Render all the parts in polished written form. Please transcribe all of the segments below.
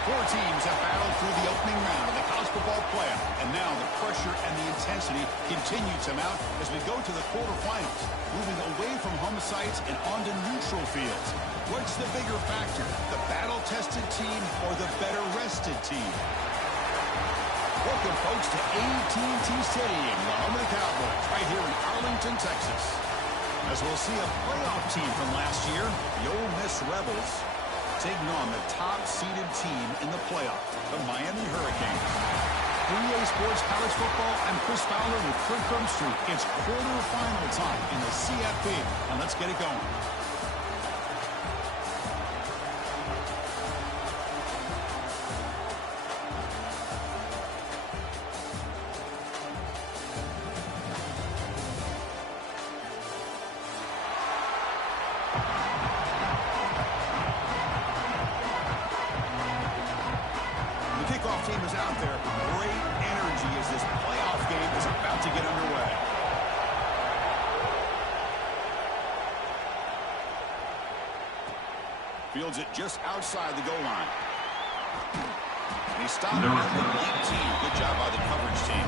Four teams have battled through the opening round of the college football playoff, and now the pressure and the intensity continue to mount as we go to the quarterfinals, moving away from home sites and onto neutral fields. What's the bigger factor, the battle-tested team or the better-rested team? Welcome, folks, to AT&T Stadium, the home of the Cowboys, right here in Arlington, Texas. As we'll see a playoff team from last year, the Ole Miss Rebels, taking on the top-seeded team in the playoff, the Miami Hurricanes. For EA Sports College Football, I'm Chris Fowler with Kirk Crumstreet. It's quarterfinal time in the CFP, and let's get it going. Team is out there. Great energy as this playoff game is about to get underway. Fields it just outside the goal line. And he stopped with the blank team. Good job by the coverage team.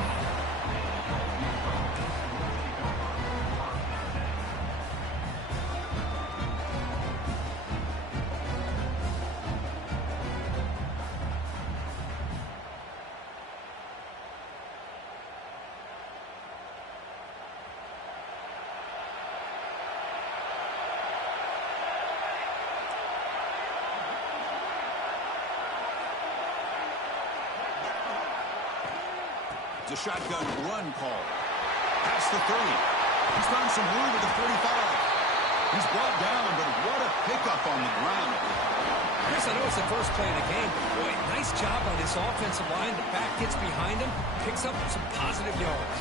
A shotgun run call. Past the 30. He's found some room at the 45. He's brought down, but what a pickup on the ground. Chris, I know it's the first play of the game. Boy, nice job by this offensive line. The back gets behind him, picks up some positive yards.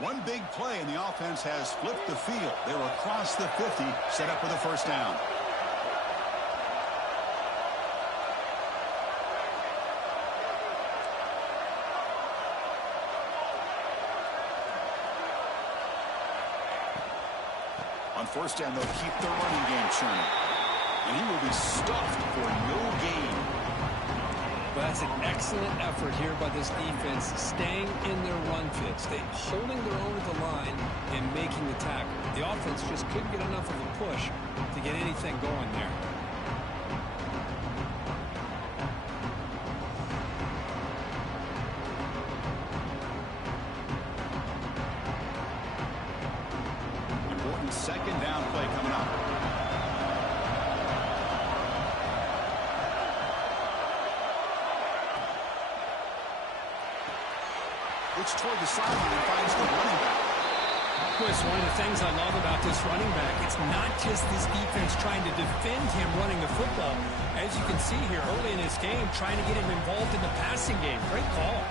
One big play, and the offense has flipped the field. They're across the 50, set up for the first down. On first down, they'll keep their running game churning. And he will be stuffed for no gain. But that's an excellent effort here by this defense, staying in their run fits. They holding their own at the line and making the tackle. The offense just couldn't get enough of a push to get anything going there. Important second down play coming up. Looks toward the sideline and finds the running back. Chris, one of the things I love about this running back, it's not just this defense trying to defend him running the football. As you can see here early in this game, trying to get him involved in the passing game. Great call.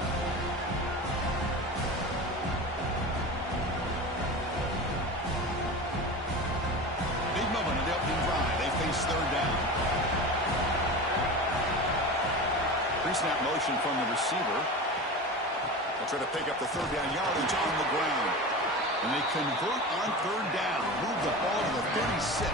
Big moment in the opening drive. They face third down. Pre-snap motion from the receiver. They'll try to pick up the third down yardage on the ground. And they convert on third down. Move the ball to the 36.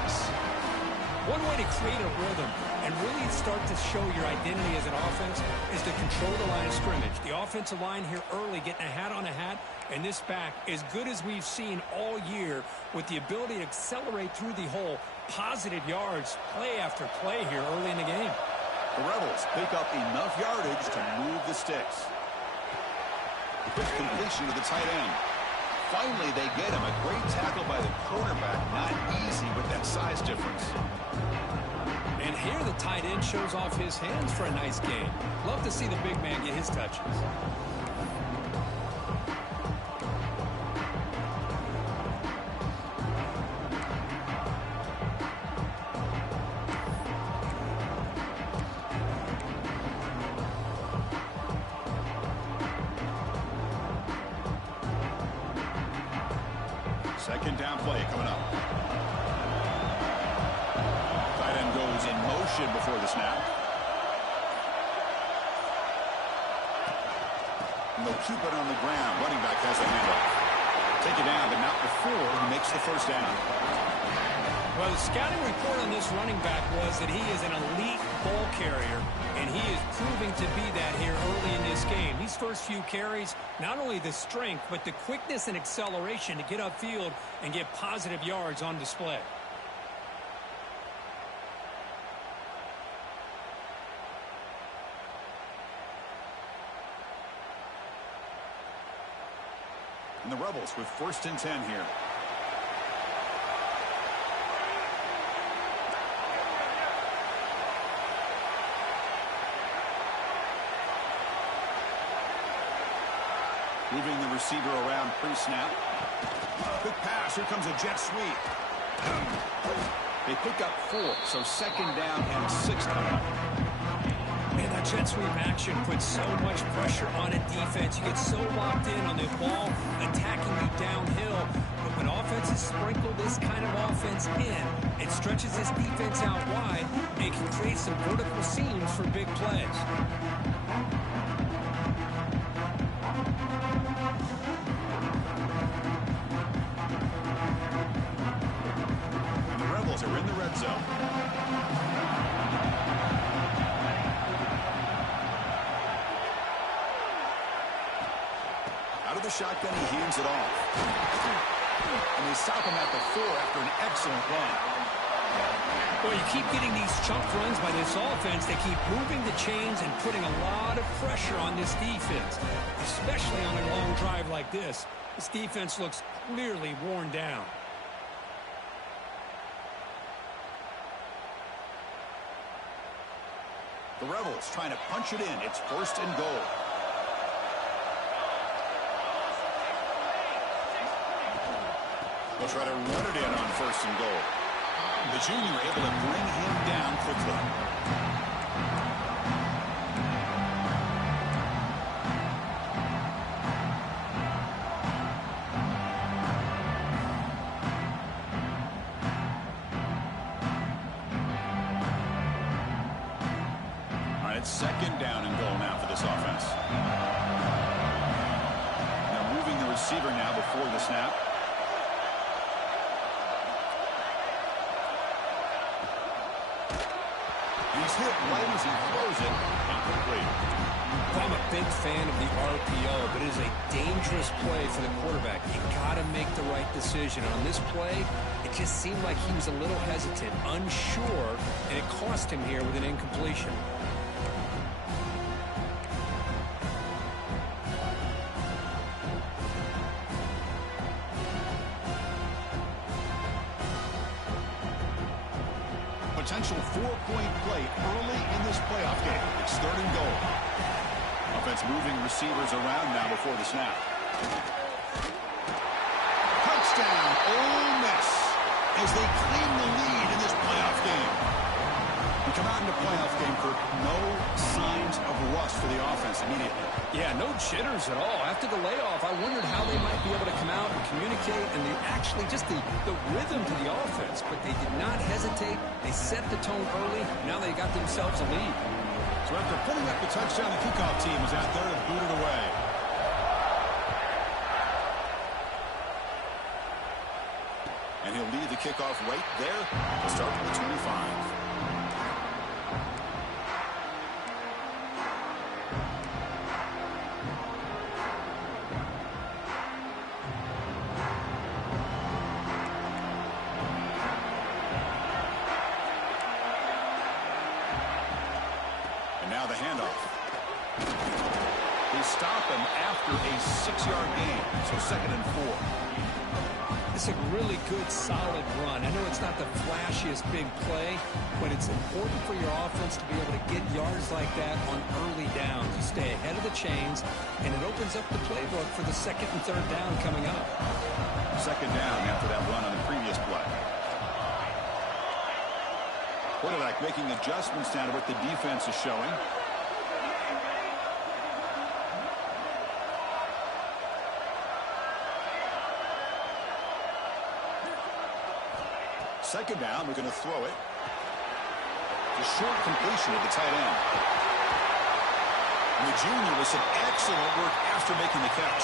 One way to create a rhythm and really start to show your identity as an offense is to control the line of scrimmage. The offensive line here early getting a hat on a hat, and this back as good as we've seen all year with the ability to accelerate through the hole. Positive yards, play after play here early in the game. The Rebels pick up enough yardage to move the sticks. Quick completion to the tight end. Finally, they get him. A great tackle by the quarterback. Not easy with that size difference. And here the tight end shows off his hands for a nice game. Love to see the big man get his touches. Second down play coming up. Tight end goes in motion before the snap. And they'll keep it on the ground. Running back has a handoff. Take it down, but not before he makes the first down. Well, the scouting report on this running back was that he is an elite ball carrier, and he is proving to be that here early in this game. These first few carries, not only the strength, but the quickness and acceleration to get upfield and get positive yards on display. And the Rebels with 1st and 10 here. Moving the receiver around pre-snap. Quick pass. Here comes a jet sweep. They pick up 4, so 2nd down and 6 coming up. Man, that jet sweep action puts so much pressure on a defense. You get so locked in on the ball attacking you downhill. But when offenses sprinkle this kind of offense in, it stretches this defense out wide and can create some vertical seams for big plays. Are in the red zone. Out of the shotgun, he hands it off. And they stop him at the 4 after an excellent run. Well, you keep getting these chunk runs by this offense. They keep moving the chains and putting a lot of pressure on this defense, especially on a long drive like this. This defense looks clearly worn down. The Rebels trying to punch it in. It's 1st and goal. They'll try to run it in on 1st and goal. The junior able to bring him down quickly. It's 2nd down and goal now for this offense. Now moving the receiver now before the snap. He's hit right as he throws it. Incomplete. Well, I'm a big fan of the RPO, but it is a dangerous play for the quarterback. You got to make the right decision. On this play, it just seemed like he was a little hesitant, unsure, and it cost him here with an incompletion. Potential 4-point play early in this playoff game. It's 3rd and goal. Offense moving receivers around now before the snap. Touchdown, Ole Miss, as they claim the lead in this playoff game. We come out into playoff game, Kirk, no signs of rust for the offense immediately. Yeah, no jitters at all. After the layoff, I wondered how they might be able to come out and communicate, and actually just the rhythm to the offense. But they did not hesitate. They set the tone early. Now they got themselves a lead. So after putting up the touchdown, the kickoff team is out there to boot it away. And he'll lead the kickoff right there to start from the 25. Now the handoff. They stop him after a 6-yard gain, so 2nd and 4. It's a really good, solid run. I know it's not the flashiest big play, but it's important for your offense to be able to get yards like that on early downs. You stay ahead of the chains, and it opens up the playbook for the 2nd and 3rd down coming up. 2nd down after that run on the previous play. Quarterback making adjustments down to what the defense is showing. Second down, we're going to throw it. It's a short completion at the tight end. And the junior with some excellent work after making the catch.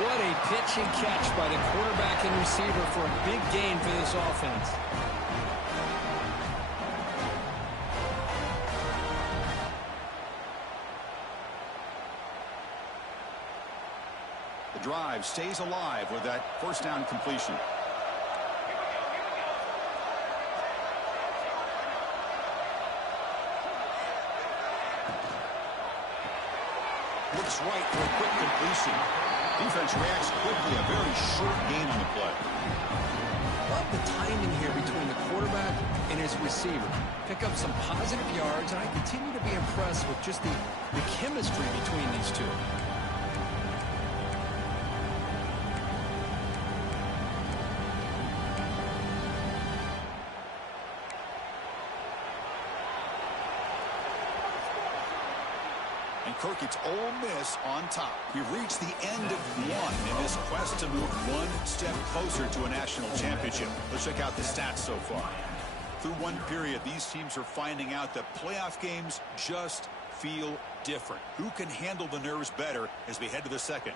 What a pitch and catch by the quarterback and receiver for a big gain for this offense. The drive stays alive with that first down completion. Looks right for a quick completion. Defense reacts quickly. A very short gain on the play. Love the timing here between the quarterback and his receiver. Pick up some positive yards, and I continue to be impressed with just the chemistry between these two. Kirk, it's Ole Miss on top. We've reached the end of one in this quest to move one step closer to a national championship. Let's check out the stats so far. Through one period, these teams are finding out that playoff games just feel different. Who can handle the nerves better as we head to the second?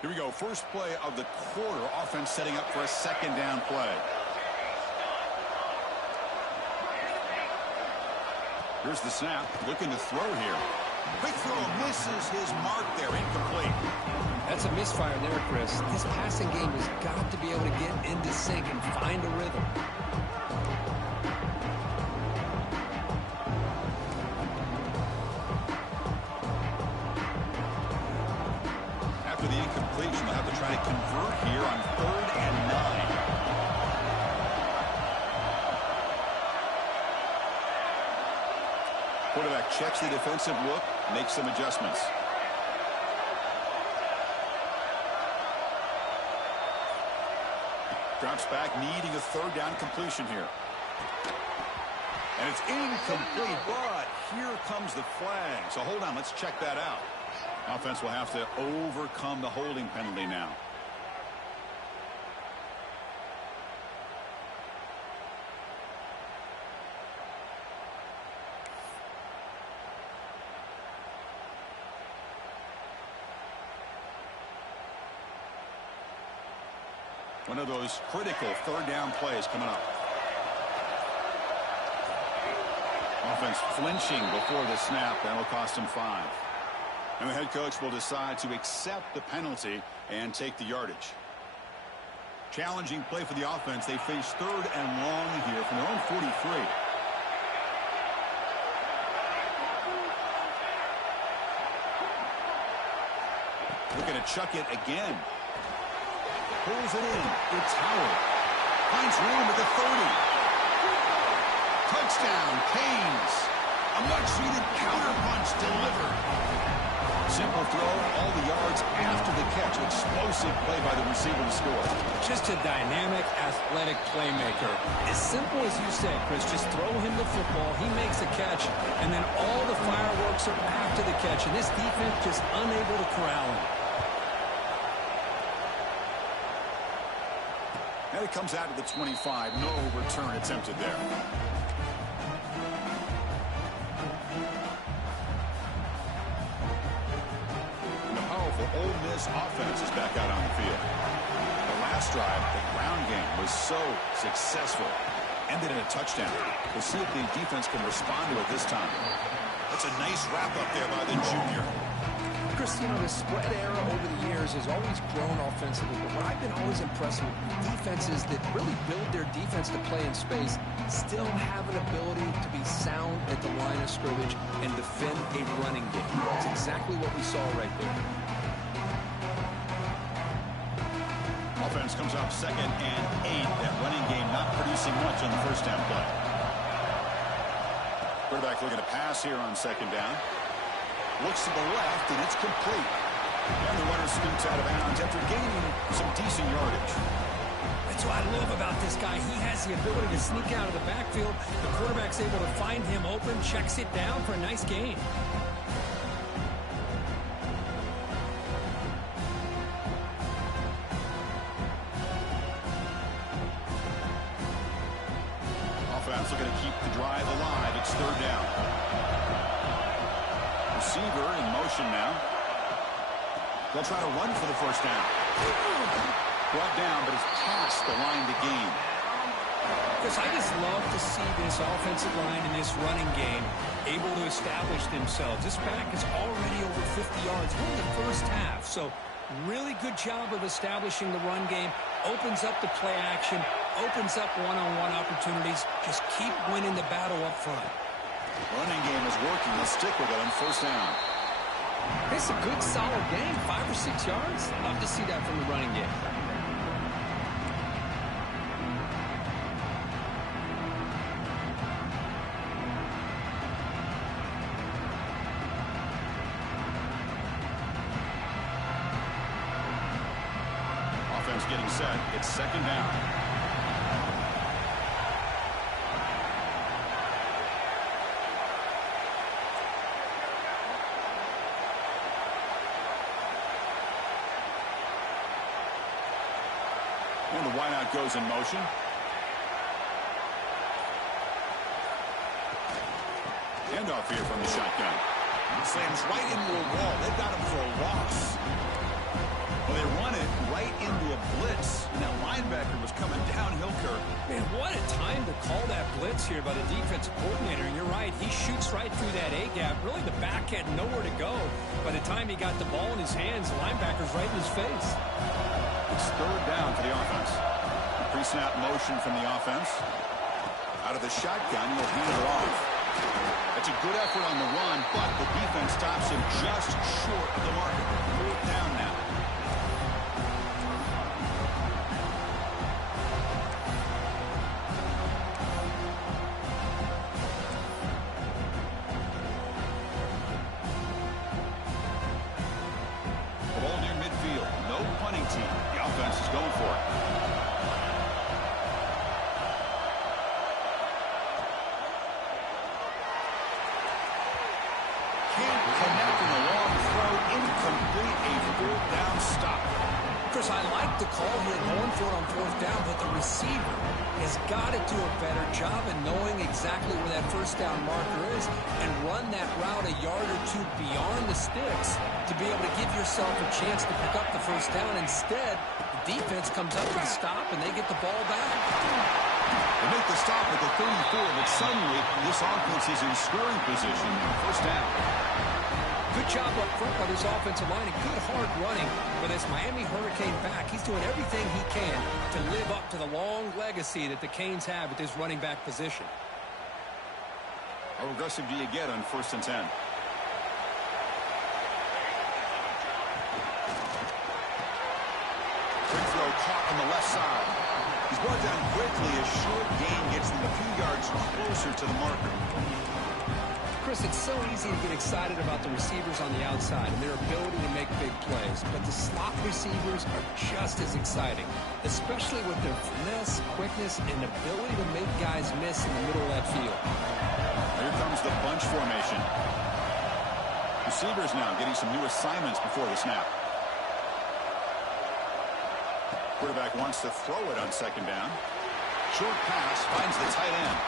Here we go. First play of the quarter. Offense setting up for a second down play. Here's the snap, looking to throw here. Big throw, misses his mark there, incomplete. That's a misfire there, Chris. This passing game has got to be able to get into sync and find a rhythm. After the incompletion, they'll have to try to convert here on 3rd and 9. Quarterback checks the defensive look, makes some adjustments. Drops back, needing a 3rd down completion here. And it's incomplete, but here comes the flag. So hold on, let's check that out. Offense will have to overcome the holding penalty now. One of those critical 3rd down plays coming up. Offense flinching before the snap. That'll cost him 5. And the head coach will decide to accept the penalty and take the yardage. Challenging play for the offense. They face 3rd and long here from their own 43. Looking to chuck it again. Pulls it in. It's Howard. Finds room at the 30. Touchdown, Canes. A much-needed counter-punch delivered. Simple throw, all the yards after the catch. Explosive play by the receiver to score. Just a dynamic, athletic playmaker. As simple as you said, Chris, just throw him the football. He makes a catch, and then all the fireworks are after the catch. And this defense just unable to corral him. And it comes out to the 25. No return attempted there. And the powerful Ole Miss offense is back out on the field. The last drive, the ground game, was so successful. Ended in a touchdown. We'll see if the defense can respond to it this time. That's a nice wrap-up there by the junior. Chris, you know, the spread era over the years has always grown offensively, but what I've been always impressed with defenses that really build their defense to play in space still have an ability to be sound at the line of scrimmage and defend a running game. That's exactly what we saw right there. Offense comes up 2nd and 8. That running game not producing much on the first down play. Quarterback looking to pass here on 2nd down. Looks to the left, and it's complete. And the runner scoots out of bounds after gaining some decent yardage. That's what I love about this guy. He has the ability to sneak out of the backfield. The quarterback's able to find him open, checks it down for a nice gain. Offense looking going to keep the drive alive. It's third down. Receiver in motion now. They'll try to run for the first down. Brought down, but it's past the line to gain. Because I just love to see this offensive line in this running game able to establish themselves. This back is already over 50 yards in the first half. So really good job of establishing the run game. Opens up the play action. Opens up one-on-one opportunities. Just keep winning the battle up front. Running game is working. They'll stick with it on first down. It's a good, solid game. 5 or 6 yards. Love to see that from the running game. Offense getting set. It's second down. And the wideout goes in motion. Handoff here from the shotgun. Slams right into a wall. They've got him for a loss. Well, they run it right into a blitz. And that linebacker was coming downhill, Kirk. Man, what a time to call that blitz here by the defensive coordinator. And you're right, he shoots right through that A-gap. Really, the back had nowhere to go. By the time he got the ball in his hands, the linebacker's right in his face. It's third down for the offense. Pre-snap motion from the offense. Out of the shotgun, he'll hand it off. That's a good effort on the run, but the defense stops him just short of the marker. Fourth down now. The ball near midfield. No punting team. The offense is going for it. Chris, I like the call here going for it on fourth down, but the receiver has got to do a better job of knowing exactly where that first down marker is and run that route a yard or two beyond the sticks to be able to give yourself a chance to pick up the first down. Instead, the defense comes up with a stop and they get the ball back. They make the stop at the 34, but suddenly this offense is in scoring position. First down. Good job up front by this offensive line and good hard running for this Miami Hurricane back. He's doing everything he can to live up to the long legacy that the Canes have at this running back position. How aggressive do you get on 1st and 10? Quick throw caught on the left side. He's brought down quickly. A short gain gets them a few yards closer to the marker. Chris, it's so easy to get excited about the receivers on the outside and their ability to make big plays, but the slot receivers are just as exciting, especially with their finesse, quickness, and ability to make guys miss in the middle of that field. Here comes the bunch formation. Receivers now getting some new assignments before the snap. Quarterback wants to throw it on second down. Short pass finds the tight end.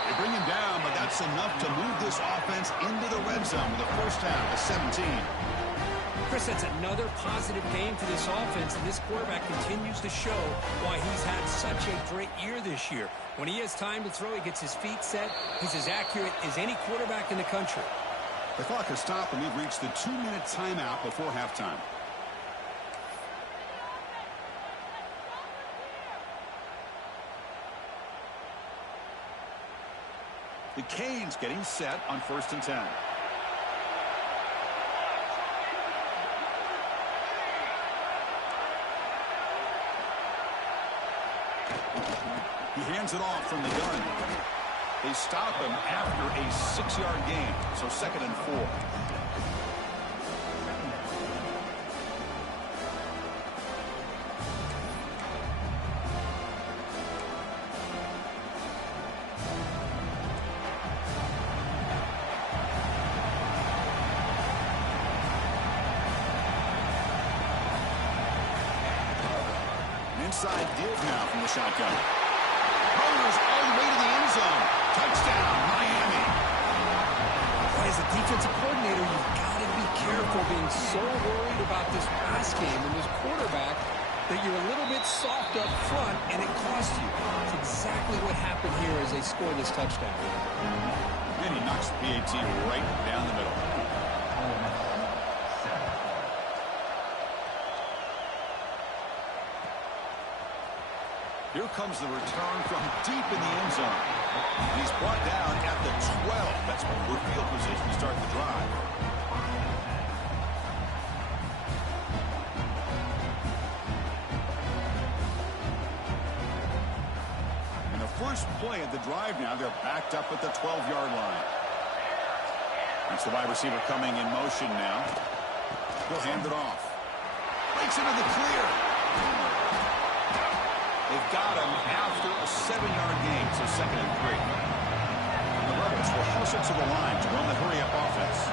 They bring him down, but that's enough to move this offense into the red zone with a first down at 17. Chris, that's another positive game for this offense, and this quarterback continues to show why he's had such a great year this year. When he has time to throw, he gets his feet set. He's as accurate as any quarterback in the country. The clock has stopped, and we've reached the 2-minute timeout before halftime. The Canes getting set on 1st and 10. He hands it off from the gun. They stop him after a 6-yard gain, so 2nd and 4. Inside dig now from the shotgun. Motors all the way to the end zone. offensive coordinator, you've got to be careful being so worried about this pass game and this quarterback that you're a little bit soft up front, and it costs you. It's exactly what happened here as they score this touchdown. And he knocks the PAT right down the middle. Here comes the return from deep in the end zone. And he's brought down at the 12. That's good field position to start the drive. And the first play of the drive now, they're backed up at the 12-yard line. That's the wide receiver coming in motion now. He'll hand it off. Breaks into the clear. They've got him after a 7-yard gain, so 2nd and 3. And the Rebels will hustle to the line to run the hurry-up offense.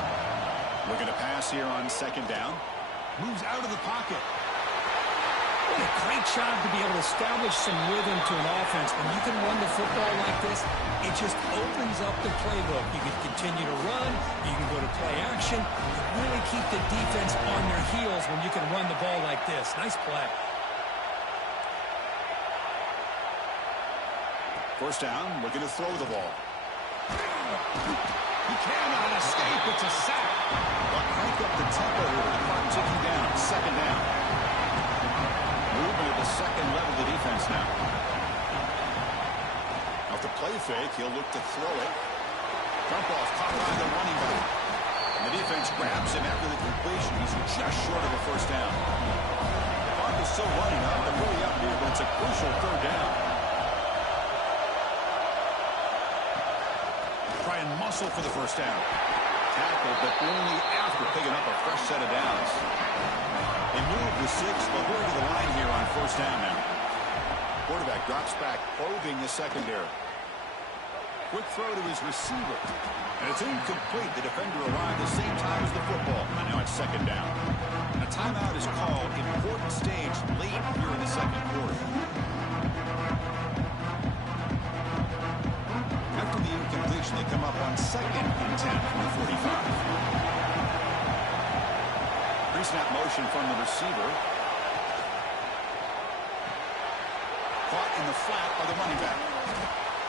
Looking to pass here on 2nd down. Moves out of the pocket. What a great job to be able to establish some rhythm to an offense. When you can run the football like this, it just opens up the playbook. You can continue to run. You can go to play action. You really keep the defense on their heels when you can run the ball like this. Nice play. First down, looking to throw the ball. He cannot escape. It's a sack. But crank up the tempo here with the clock ticking down. 2nd down. Movement at the 2nd level of the defense now. Off the play fake, he'll look to throw it. Dump off, caught by the running back. And the defense grabs him after the completion. He's just short of a first down. The clock is still running up. They're really up here, but it's a crucial 3rd down. Try and muscle for the first down. Tackle, but only after picking up a fresh set of downs. They move the 6, but we're to the line here on 1st down now. Quarterback drops back, probing the secondary. Quick throw to his receiver. And it's incomplete. The defender arrived the same time as the football. And now it's 2nd down. A timeout is called. Important stage late here in the 2nd quarter. After the incompletion, they come up on 2nd and 10 from the 45. Pre-snap motion from the receiver. Caught in the flat by the running back.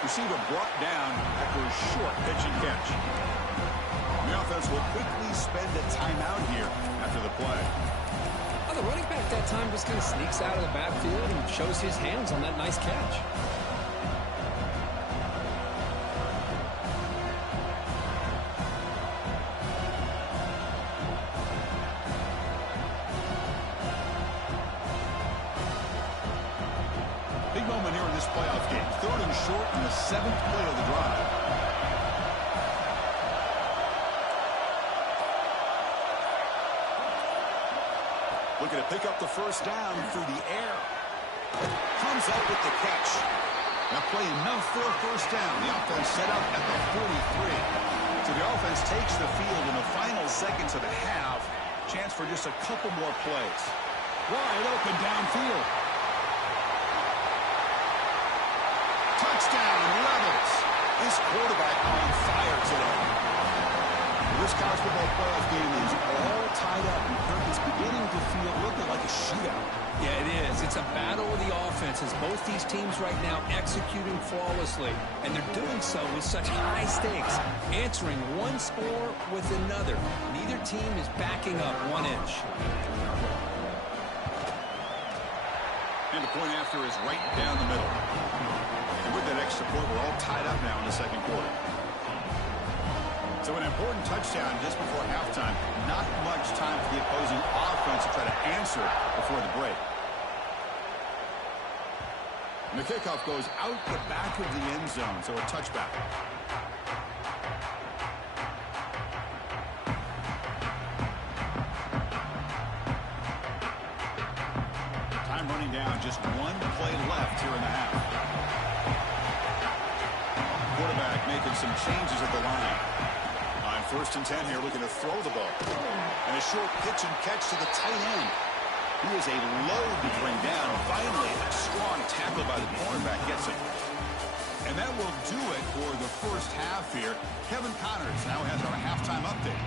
Receiver brought down after a short pitch and catch. The offense will quickly spend a timeout here after the play. Well, the running back that time just kind of sneaks out of the backfield and shows his hands on that nice catch. Big moment here in this playoff game. 3rd and short in the 7th play of the drive. Looking to pick up the first down through the air. Comes up with the catch. Now play enough for a first down. The offense set up at the 43. So the offense takes the field in the final seconds of the half. Chance for just a couple more plays. Wide open downfield. Touchdown, Rebels. This quarterback on fire today. This college football playoff game is all tied up. It's beginning to feel looking like a shootout. Yeah, it is. It's a battle of the offenses. Both these teams right now executing flawlessly, and they're doing so with such high stakes, answering one score with another. Neither team is backing up 1 inch. And the point after is right down the middle. And with that extra point, we're all tied up now in the 2nd quarter. So an important touchdown just before halftime. Not much time for the opposing offense to try to answer before the break. And the kickoff goes out the back of the end zone, so a touchback. Time running down, just 1 play left here in the half. Quarterback making some changes at the line. On 1st and 10 here, looking to throw the ball. And a short pitch and catch to the tight end. He is a load to bring down. Finally, a strong tackle by the cornerback gets it. And that will do it for the first half. half here. Kevin Connors now has our halftime update.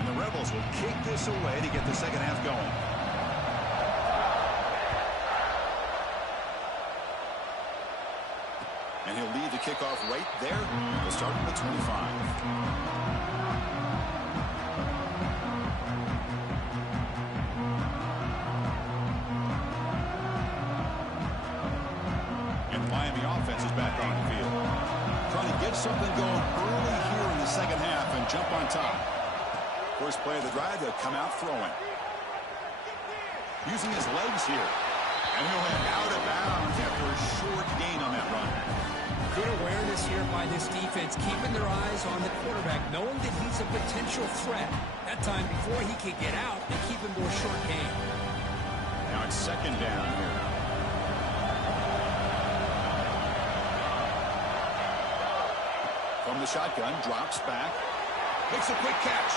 And the Rebels will kick this away to get the second half going. And he'll lead the kickoff right there. We'll start at the 25. Back on the field. Trying to get something going early here in the second half and jump on top. First play of the drive, they'll come out throwing. Using his legs here. And he'll head out of bounds after a short gain on that run. Good awareness here by this defense, keeping their eyes on the quarterback, knowing that he's a potential threat. That time before he could get out, they keep him to a short gain. Now it's second down here. From the shotgun, drops back, makes a quick catch.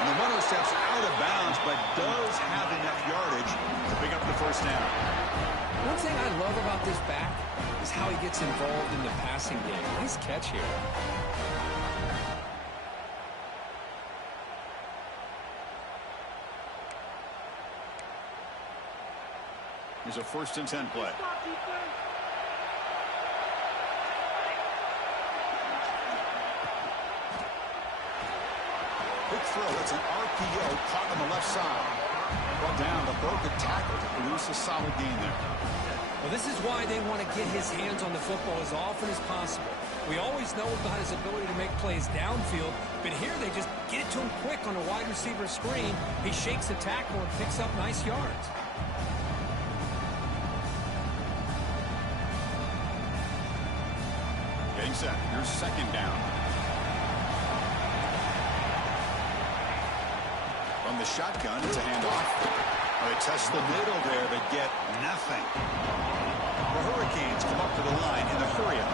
And the runner steps out of bounds, but does have enough yardage to pick up the first down. One thing I love about this back is how he gets involved in the passing game. Nice catch here. Here's a 1st and 10 play. Quick throw. It's an RPO caught on the left side. Brought down the broken tackle to produce a solid gain there. Well, this is why they want to get his hands on the football as often as possible. We always know about his ability to make plays downfield, but here they just get it to him quick on a wide receiver screen. He shakes the tackle and picks up nice yards. Getting set. Here's second down. From the shotgun, it's a handoff. They test the middle there, but get nothing. The Hurricanes come up to the line in the hurry-up.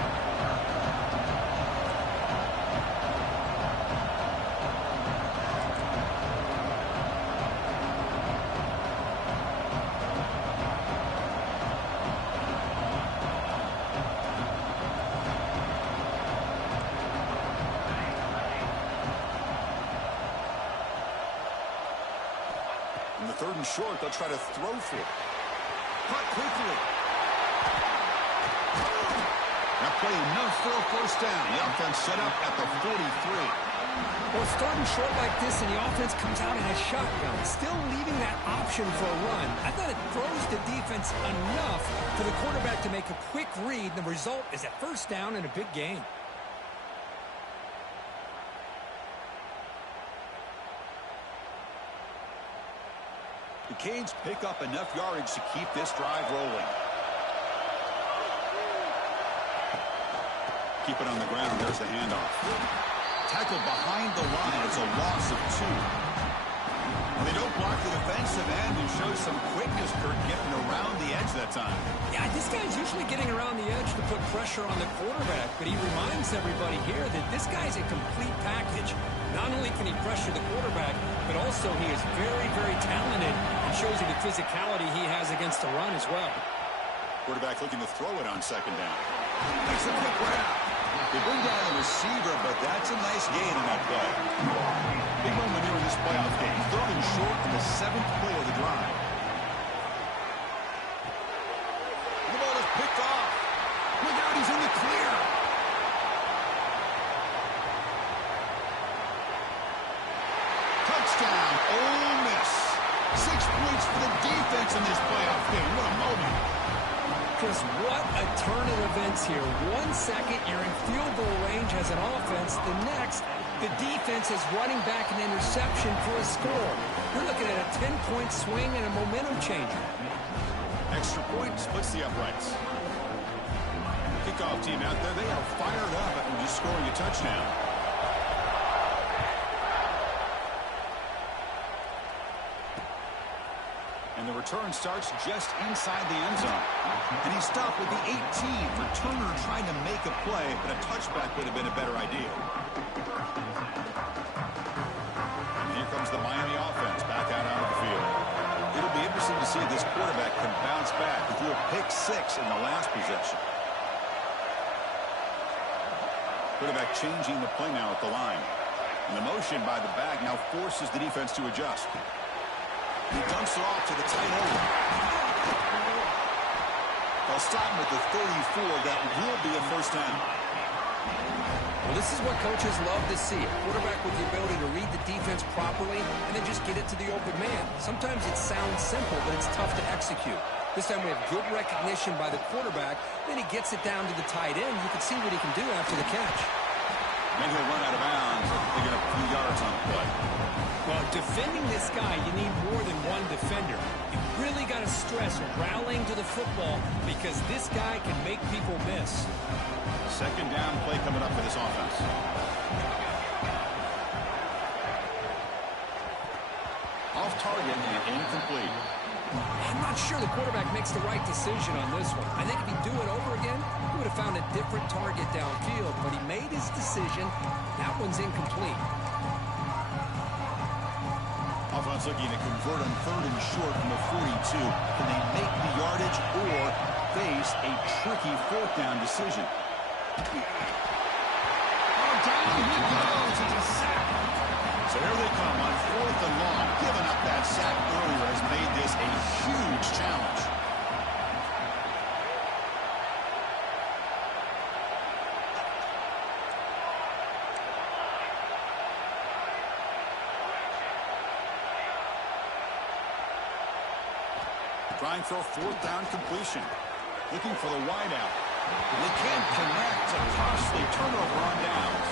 Third and short, they'll try to throw for it. Caught quickly. That play enough for a first down. The offense set up at the 43. Well, starting short like this and the offense comes out in a shotgun, still leaving that option for a run. I thought it throws the defense enough for the quarterback to make a quick read. The result is a first down and a big gain. The Canes pick up enough yardage to keep this drive rolling. Keep it on the ground. There's the handoff. Tackled behind the line. It's a loss of 2. And they don't block the defensive end, who shows some quickness, Kurt, getting around the edge that time. Yeah, this guy's usually getting around the edge to put pressure on the quarterback, but he reminds everybody here that this guy's a complete package. Not only can he pressure the quarterback, but also he is very, very talented and shows you the physicality he has against the run as well. Quarterback looking to throw it on second down. Makes a quick grab. They bring down the receiver, but that's a nice gain on that play. Big moment here in this playoff game. Third and short in the 7th play of the drive. The ball is picked off. Look out, he's in the clear. Touchdown, Ole Miss. 6 points for the defense in this playoff game. What a moment. Chris, what a turn of events here. 1 second, you're in field goal range as an offense. The next, the defense is running back an interception for a score. You're looking at a 10-point swing and a momentum changer. Extra point splits the uprights. Kickoff team out there, they are fired up after just scoring a touchdown. And the return starts just inside the end zone. And he stopped with the 18. Returner trying to make a play, but a touchback would have been a better idea. And here comes the Miami offense back out onto the field. It'll be interesting interesting to see if this quarterback can bounce back. He threw a pick-6 in the last possession. Quarterback changing the play now at the line. And the motion by the back now forces the defense to adjust. He dumps it off to the tight end. They'll stop him at the 34. That will be a first down. Well, this is what coaches love to see. A quarterback with the ability to read the defense properly and then just get it to the open man. Sometimes it sounds simple, but it's tough to execute. This time we have good recognition by the quarterback. Then he gets it down to the tight end. You can see what he can do after the catch. Then he'll run out of bounds. They get a few yards on the play. Well, defending this guy, you need more than one defender. You really got to stress rallying to the football because this guy can make people miss. Second down play coming up for this offense. Off target and incomplete. I'm not sure the quarterback makes the right decision on this one. I think if he'd do it over again, he would have found a different target downfield, but he made his decision. That one's incomplete. Offense looking to convert on 3rd and short from the 42. Can they make the yardage or face a tricky 4th down decision? Oh, down he goes. It's a sack. So here they come on 4th and long. Giving up that sack earlier has made this a huge challenge. Trying for a 4th down completion. Looking for the wideout. They can't connect. A costly turnover on downs.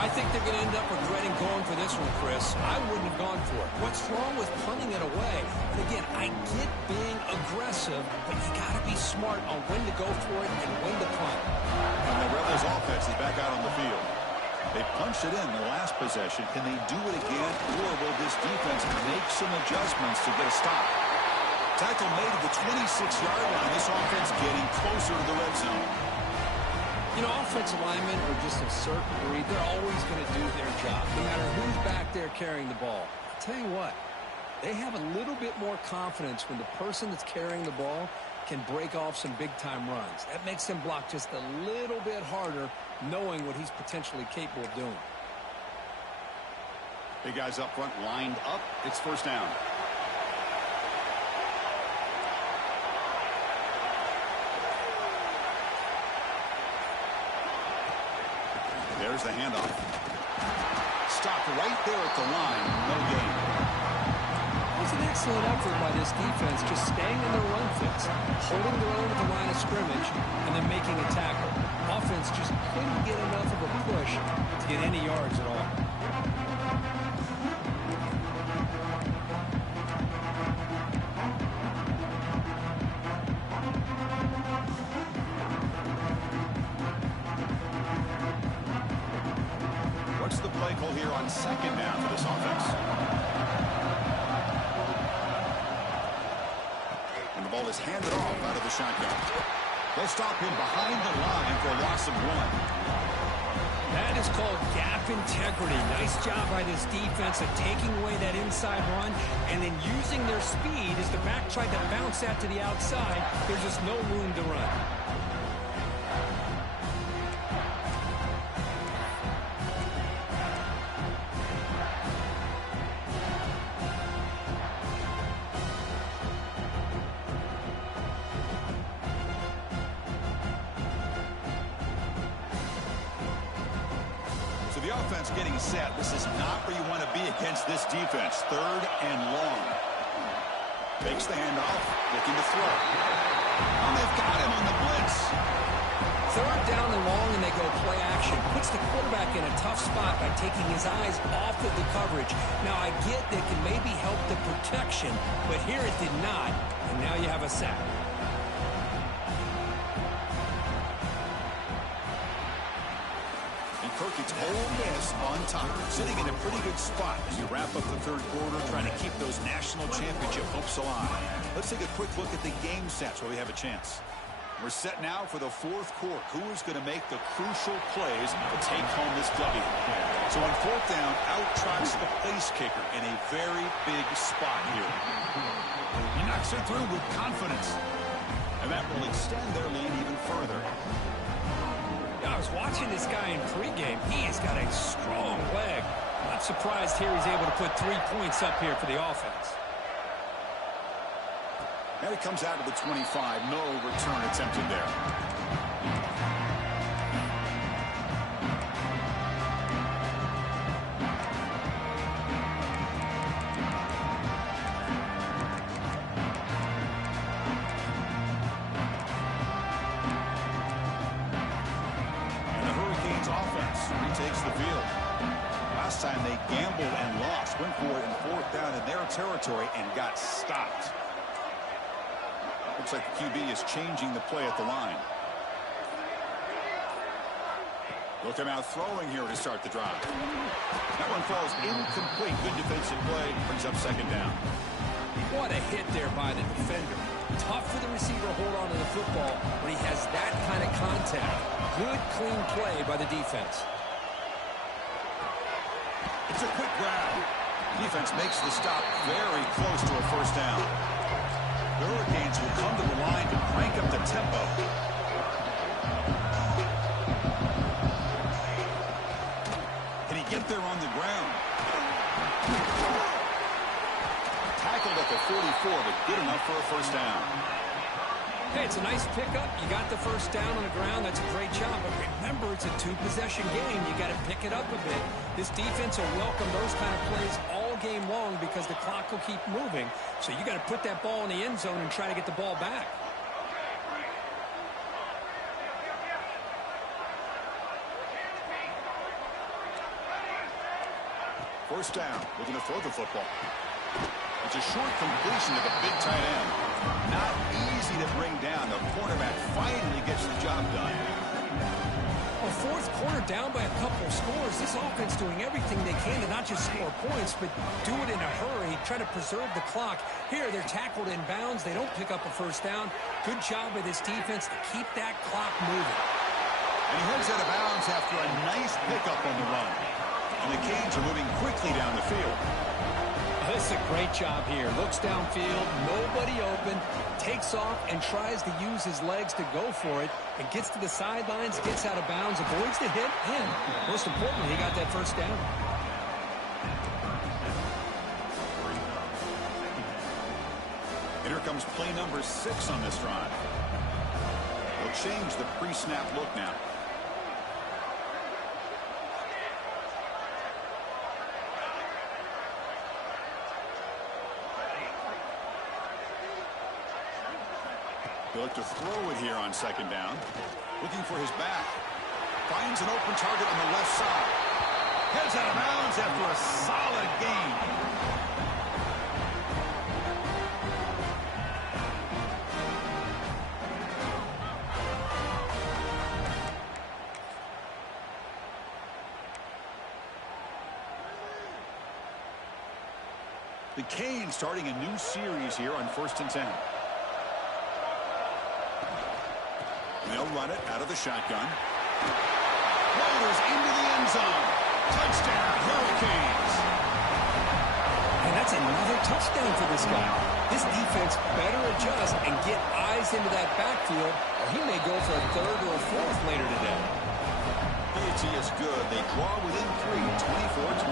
I think they're going to end up regretting going for this one, Chris. I wouldn't have gone for it. What's wrong with punting it away? And again, I get being aggressive, but you got to be smart on when to go for it and when to punt. And the Rebels offense is back out on the field. They punched it in the last possession. Can they do it again, or will this defense make some adjustments to get a stop? Tackle made at the 26-yard line. This offense getting closer to the red zone. You know, offensive linemen are just a certain breed. They're always going to do their job, no matter who's back there carrying the ball. I'll tell you what, they have a little bit more confidence when the person that's carrying the ball can break off some big-time runs. That makes them block just a little bit harder, knowing what he's potentially capable of doing. Big guys up front lined up. It's first down. There's the handoff. Stopped right there at the line. No gain. It was an excellent effort by this defense, just staying in their run fits, holding their own at the line of scrimmage, and then making a tackle. Offense just couldn't get enough of a push to get any yards at all. What's the play call here on second down for this offense? And the ball is handed off out of the shotgun. They'll stop him behind the line for a loss of 1. That is called gap integrity. Nice job by this defense of taking away that inside run and then using their speed as the back tried to bounce that to the outside. There's just no room to run. The offense getting set. This is not where you want to be against this defense. 3rd and long. Fakes the handoff. Looking to throw. And they've got him on the blitz. 3rd down and long, and they go play action. Puts the quarterback in a tough spot by taking his eyes off of the coverage. Now, I get that can maybe help the protection, but here it did not, and now you have a sack. Perkins Ole Miss on top, sitting in a pretty good spot as you wrap up the 3rd quarter, trying to keep those national championship hopes alive. Let's take a quick look at the game stats while we have a chance. We're set now for the 4th quarter. Who is going to make the crucial plays to take home this W? So on 4th down, out trots the place kicker in a very big spot here. Knocks it through with confidence. And that will extend their lead even further. Yeah, I was watching this guy in pregame. He has got a strong leg. Not surprised here he's able to put 3 points up here for the offense. And it comes out to the 25. No return attempted there. And the Hurricanes offense retakes the field. Last time they gambled and lost. Went for it in 4th down in their territory and got stopped. Looks like the QB is changing the play at the line. Looking out throwing here to start the drive. That one falls incomplete. Good defensive play. Brings up 2nd down. What a hit there by the defender. Tough for the receiver to hold on to the football when he has that kind of contact. Good, clean play by the defense. It's a quick grab. Defense makes the stop very close to a 1st down. The Hurricanes will come to the line to crank up the tempo. Can he get there on the ground? Tackled at the 44, but good enough for a 1st down. Hey, it's a nice pickup. You got the 1st down on the ground. That's a great job. But remember, it's a 2-possession game. You got to pick it up a bit. This defense will welcome those kind of plays all game long because the clock will keep moving. So you got to put that ball in the end zone and try to get the ball back. First down, looking to throw the football. It's a short completion to the big tight end. Not easy to bring down. The quarterback finally gets the job done. Well, 4th quarter down by a couple of scores. This offense doing everything they can to not just score points, but do it in a hurry, try to preserve the clock. Here, they're tackled in bounds. They don't pick up a 1st down. Good job by this defense to keep that clock moving. And he heads out of bounds after a nice pickup on the run. And the Canes are moving quickly down the field. This is a great job here. Looks downfield, nobody open, takes off and tries to use his legs to go for it, and gets to the sidelines, gets out of bounds, avoids the hit, and most importantly, he got that 1st down. And here comes play number 6 on this drive. We'll change the pre-snap look now. He'll look to throw it here on 2nd down. Looking for his back. Finds an open target on the left side. Heads out of bounds after a solid gain. The Canes starting a new series here on 1st and 10. They'll run it out of the shotgun. Rollers into the end zone. Touchdown, Hurricanes. And that's another touchdown for this guy. This defense better adjust and get eyes into that backfield, or he may go for a 3rd or a 4th later today. PAT is good. They draw within 3, 24-21.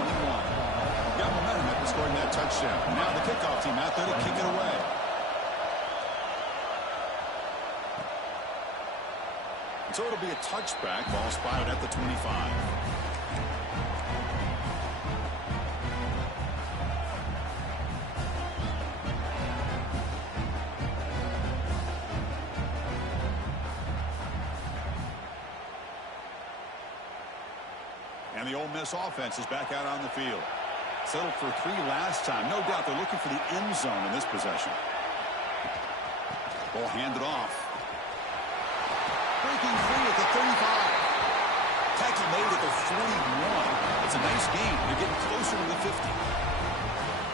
Got momentum after scoring that touchdown. Now the kickoff team out there to kick it away. So it'll be a touchback. Ball spotted at the 25. And the Ole Miss offense is back out on the field. Settled for 3 last time. No doubt they're looking for the end zone in this possession. Ball handed off. Breaking free at the 35. Tackle made at the 41. It's a nice gain. They're getting closer to the 50.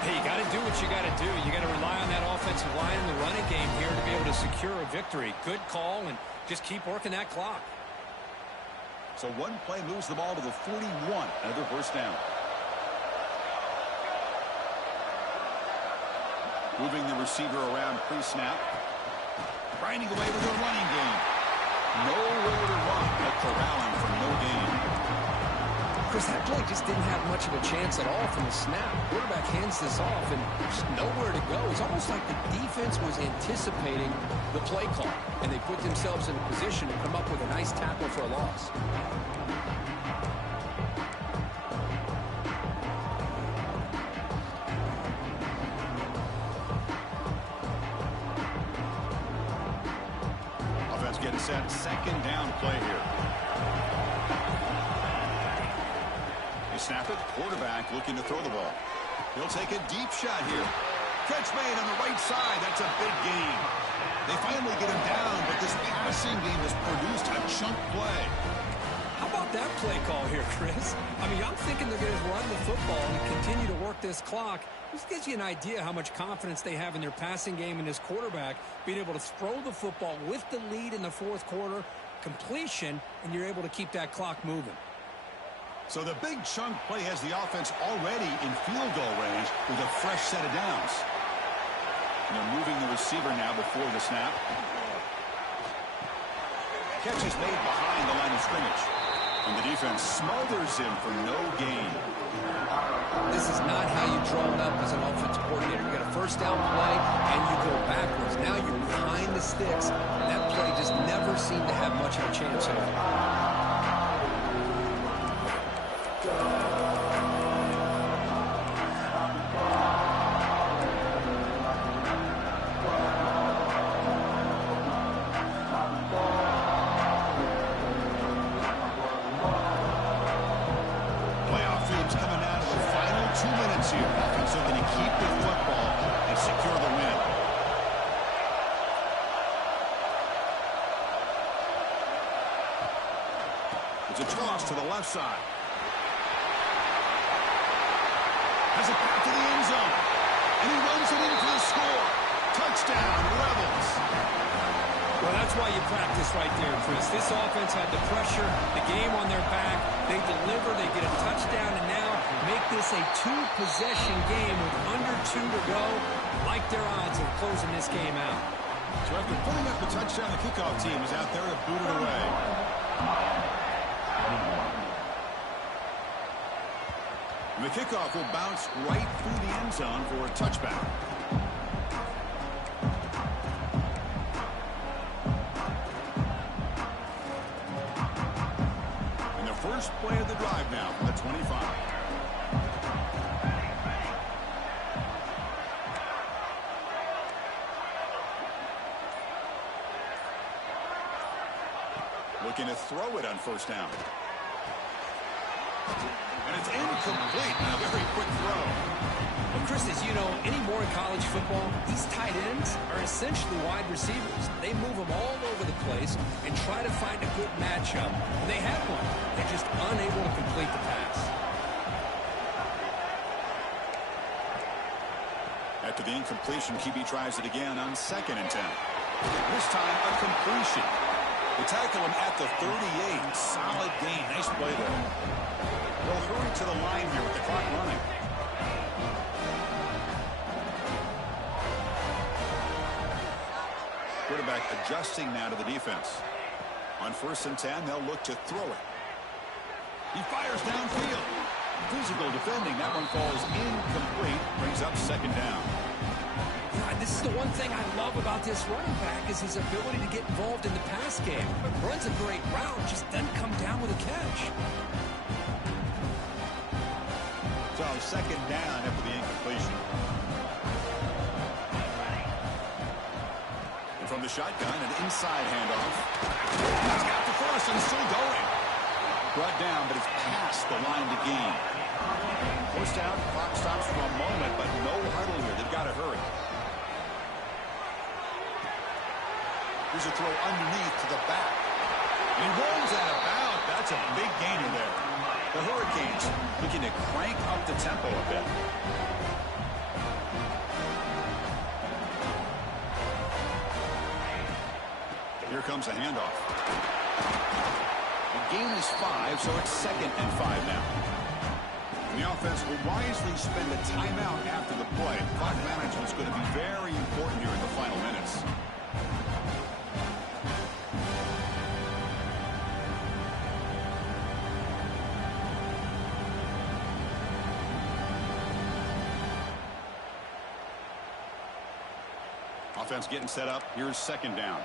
Hey, you got to do what you got to do. You got to rely on that offensive line in the running game here to be able to secure a victory. Good call, and just keep working that clock. So one play moves the ball to the 41. Another 1st down. Moving the receiver around pre-snap. Grinding away with a running game. Nowhere to run, but corralling for no gain. Chris, that play just didn't have much of a chance at all from the snap. Quarterback hands this off and just nowhere to go. It's almost like the defense was anticipating the play call, and they put themselves in a position to come up with a nice tackle for a loss. Offense getting set. Second down play here. They snap it. Quarterback looking to throw the ball. He'll take a deep shot here. Catch made on the right side. That's a big gain. They finally get him down, but this passing game has produced a chunk play. How about that play call here, Chris? I mean, I'm thinking they're going to run the football and continue to work this clock. This gives you an idea how much confidence they have in their passing game and this quarterback being able to throw the football with the lead in the fourth quarter, completion, and you're able to keep that clock moving. So the big chunk play has the offense already in field goal range with a fresh set of downs. And they're moving the receiver now before the snap. Catch is made behind the line of scrimmage. And the defense smothers him for no gain. This is not how you draw it up as an offensive coordinator. You got a first down play, and you go backwards. Now you're behind the sticks, and that play just never seemed to have much of a chance at all. It's a toss to the left side. Has it back to the end zone. And he runs it in for the score. Touchdown, Rebels. Well, that's why you practice right there, Chris. This offense had the pressure, the game on their back. They deliver, they get a touchdown, and now make this a two-possession game with under 2 to go. Like their odds of closing this game out. So after putting up the touchdown, the kickoff team is out there to boot it away. The kickoff will bounce right through the end zone for a touchback. And the first play of the drive now from the 25. Looking to throw it on first down. And it's incomplete on a very quick throw. Well, Chris, as you know, anymore in college football, these tight ends are essentially wide receivers. They move them all over the place and try to find a good matchup. And they have one. They're just unable to complete the pass. After the incompletion, QB tries it again on 2nd and 10. This time, a completion. They tackle him at the 38. Solid gain. Nice play there. They'll hurry to the line here with the clock running. Quarterback adjusting now to the defense. On 1st and 10, they'll look to throw it. He fires downfield. Physical defending. That one falls incomplete. Brings up 2nd down. This is the one thing I love about this running back is his ability to get involved in the pass game. Runs a great route, just doesn't come down with a catch. So 2nd down after the incompletion. And from the shotgun, an inside handoff. He's got the first and still going. Brought down, but it's past the line to gain. First down, clock stops for a moment, but no huddle here. They've got to hurry. Here's a throw underneath to the back. And he rolls out of bounds. That's a big gainer there. The Hurricanes looking to crank up the tempo a bit. Here comes a handoff. The gain is 5, so it's 2nd and 5 now. And the offense will wisely spend a timeout after the play. Clock management is going to be very important here in the final minutes. Offense getting set up. Here's second down.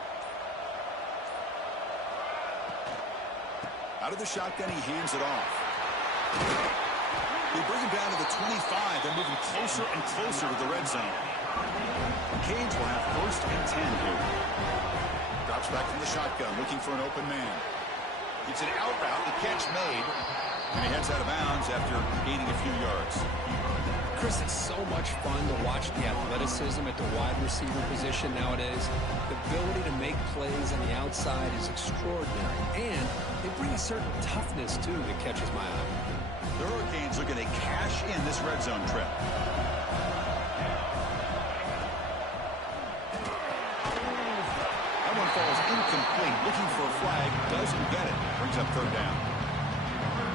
Out of the shotgun, he hands it off. They bring him down to the 25. They're moving closer and closer to the red zone. The Canes will have first and 10 here. Drops back from the shotgun, looking for an open man. It's an out route. The catch made. And he heads out of bounds after gaining a few yards. Chris, it's so much fun to watch the athleticism at the wide receiver position nowadays. The ability to make plays on the outside is extraordinary. And they bring a certain toughness, too, that catches my eye. The Hurricanes looking to cash in this red zone trip. That one falls incomplete. Looking for a flag. Doesn't get it. Brings up third down.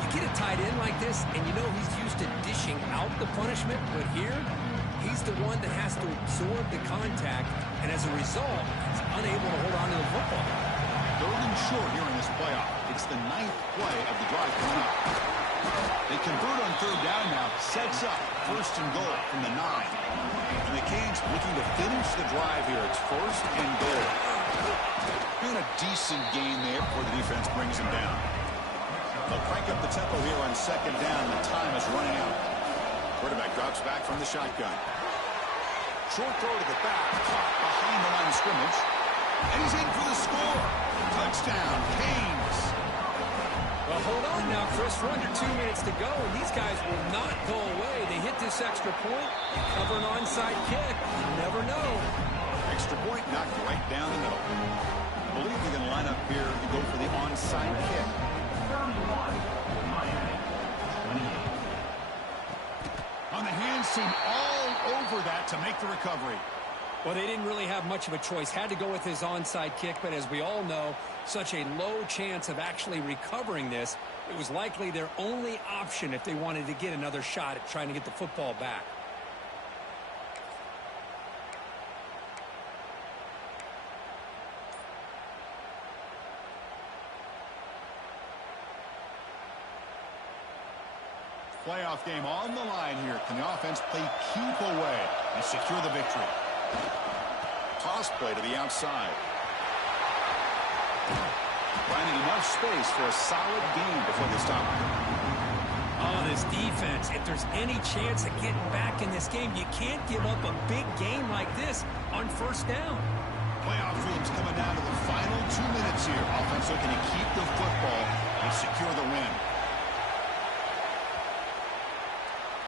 You get a tight end like this, and you know he's used to dishing out the punishment, but here, he's the one that has to absorb the contact, and as a result, he's unable to hold on to the football. Third and short here in this playoff. It's the 9th play of the drive coming up. They convert on third down now. Sets up first and goal from the 9. And the Canes looking to finish the drive here. It's first and goal. And a decent gain there before the defense brings him down. They'll crank up the tempo here on second down. The time is running out. Quarterback drops back from the shotgun. Short throw to the back. Behind the line of scrimmage. And he's in for the score. Touchdown, Canes. Well, hold on now, Chris. We're under 2 minutes to go, and these guys will not go away. They hit this extra point, cover an onside kick. You never know. Extra point knocked right down the middle. I believe they're going to line up here to go for the onside kick. On the hands team all over that to make the recovery. Well, they didn't really have much of a choice. Had to go with his onside kick, but as we all know, such a low chance of actually recovering this. It was likely their only option if they wanted to get another shot at trying to get the football back. Playoff game on the line here. Can the offense play keep away and secure the victory? Toss play to the outside. Finding enough space for a solid gain before they stop. Oh, this defense. If there's any chance of getting back in this game, you can't give up a big game like this on first down. Playoff dreams coming down to the final 2 minutes here. Offense looking to keep the football and secure the win.